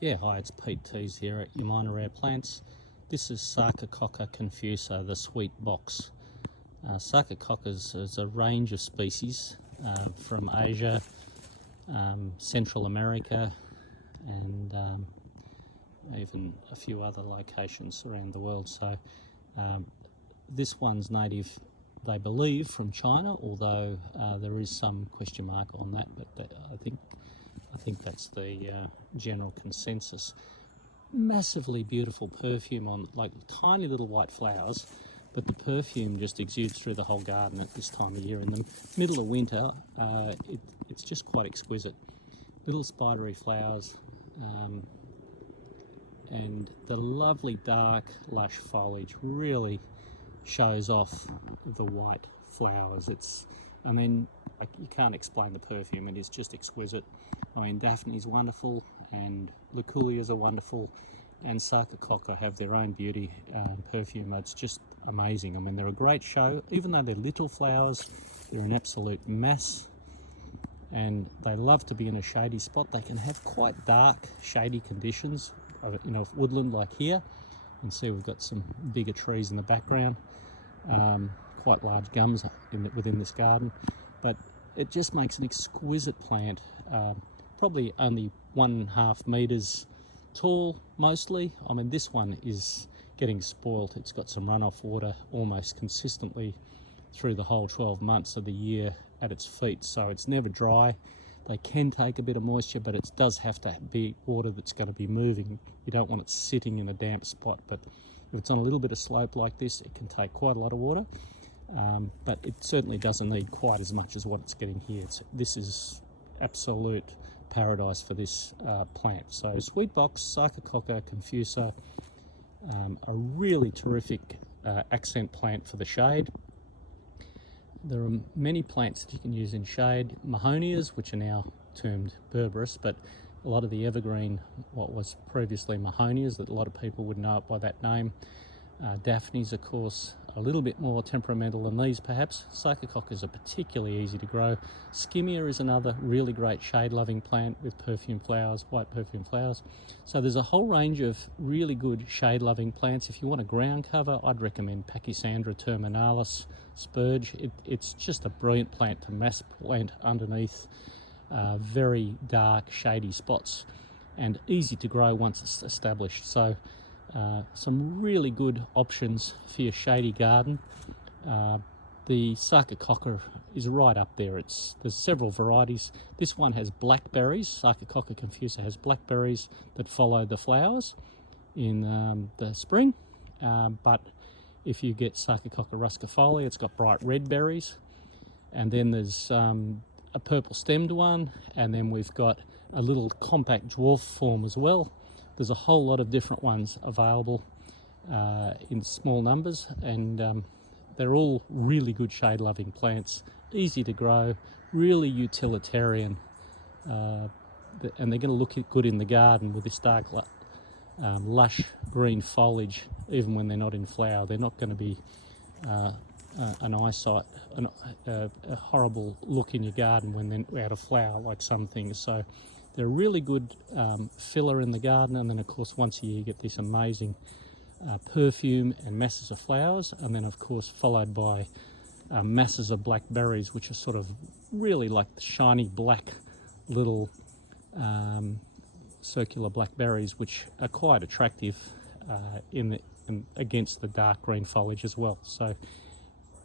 Yeah, hi, it's Pete Tees here at Your Minor Rare Plants. This is Sarcococca confusa, the sweet box. Sarcococca is a range of species from Asia, Central America, and even a few other locations around the world. So this one's native, they believe, from China, although there is some question mark on that, but I think that's the general consensus. Massively beautiful perfume on, like, tiny little white flowers, but the perfume just exudes through the whole garden at this time of year. In the middle of winter, it's just quite exquisite. Little spidery flowers, and the lovely dark lush foliage really shows off the white flowers. I mean, you can't explain the perfume. It is just exquisite. I mean, Daphne's wonderful, and Luculias are wonderful, and Sarcococca have their own beauty perfume. It's just amazing. I mean, they're a great show. Even though they're little flowers, they're an absolute mass, and they love to be in a shady spot. They can have quite dark, shady conditions, woodland like here. You can see we've got some bigger trees in the background, quite large gums within this garden, but it just makes an exquisite plant. Probably only 1.5 meters tall mostly. I mean, this one is getting spoilt. It's got some runoff water almost consistently through the whole 12 months of the year at its feet, so it's never dry. They can take a bit of moisture, but it does have to be water that's going to be moving. You don't want it sitting in a damp spot, but if it's on a little bit of slope like this, it can take quite a lot of water, but it certainly doesn't need quite as much as what it's getting here. This is absolute paradise for this plant. So sweet box, Sarcococca confusa, a really terrific accent plant for the shade. There are many plants that you can use in shade. Mahonias, which are now termed berberis, but a lot of the evergreen, what was previously Mahonias, that a lot of people would know it by that name. Daphnes, of course, a little bit more temperamental than these perhaps. Sarcococcas are particularly easy to grow. Skimmia is another really great shade-loving plant with perfume flowers, white perfume flowers. So there's a whole range of really good shade-loving plants. If you want a ground cover, I'd recommend Pachysandra terminalis spurge. It's just a brilliant plant to mass plant underneath very dark, shady spots, and easy to grow once it's established. So some really good options for your shady garden. The Sarcococca is right up there. There's several varieties. This one has blackberries. Sarcococca confusa has blackberries that follow the flowers in the spring, but if you get Sarcococca ruscifolia, it's got bright red berries. And then there's a purple stemmed one, and then we've got a little compact dwarf form as well. There's a whole lot of different ones available in small numbers, and they're all really good shade-loving plants, easy to grow, really utilitarian, and they're going to look good in the garden with this dark, lush green foliage. Even when they're not in flower, they're not going to be an eyesight, a horrible look in your garden when they're out of flower like some things. So they're a really good filler in the garden, and then of course once a year you get this amazing perfume and masses of flowers, and then of course followed by masses of blackberries, which are sort of really like the shiny black little circular blackberries, which are quite attractive against the dark green foliage as well. So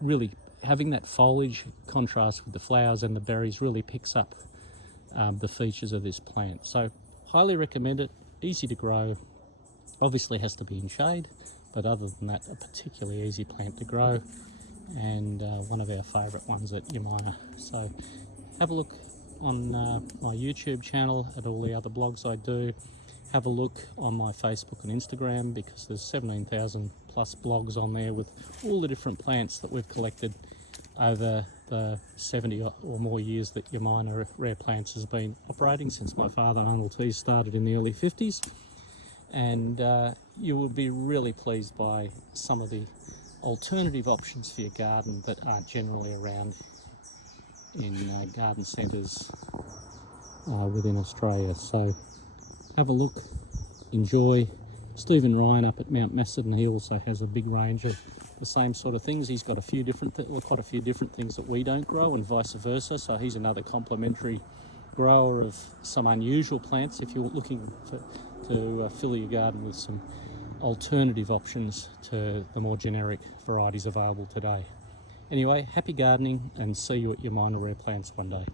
really having that foliage contrast with the flowers and the berries really picks up the features of this plant. So highly recommend it, easy to grow, obviously has to be in shade, but other than that, a particularly easy plant to grow, and one of our favourite ones at Your Minor. So have a look on my YouTube channel at all the other blogs I do. Have a look on my Facebook and Instagram, because there's 17,000 plus blogs on there with all the different plants that we've collected over the 70 or more years that Your Minor Rare Plants has been operating, since my father and Uncle T started in the early 50s. And you will be really pleased by some of the alternative options for your garden that aren't generally around in garden centres within Australia. So have a look, enjoy. Stephen Ryan up at Mount Macedon, he also has a big range of the same sort of things. He's got a few different, quite a few different things that we don't grow, and vice versa. So he's another complementary grower of some unusual plants if you're looking to fill your garden with some alternative options to the more generic varieties available today. Anyway, happy gardening, and see you at your minor rare plants one day.